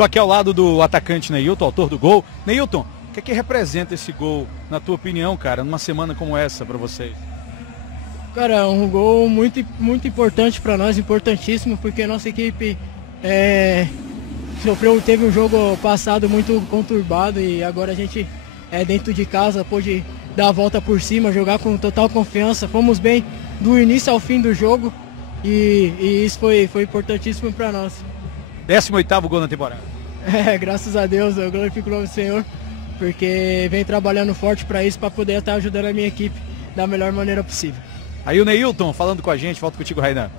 Tô aqui ao lado do atacante Neilton, autor do gol. Neilton, o que é que representa esse gol, na tua opinião, cara, numa semana como essa para vocês? Cara, um gol muito importante para nós, importantíssimo, porque a nossa equipe teve um jogo passado muito conturbado e agora a gente dentro de casa pôde dar a volta por cima, jogar com total confiança. Fomos bem do início ao fim do jogo e isso foi importantíssimo para nós. 18º gol na temporada. Graças a Deus, eu glorifico o nome do Senhor, porque vem trabalhando forte para isso, para poder estar ajudando a minha equipe da melhor maneira possível. Aí o Neilton falando com a gente, volto contigo, Rainan.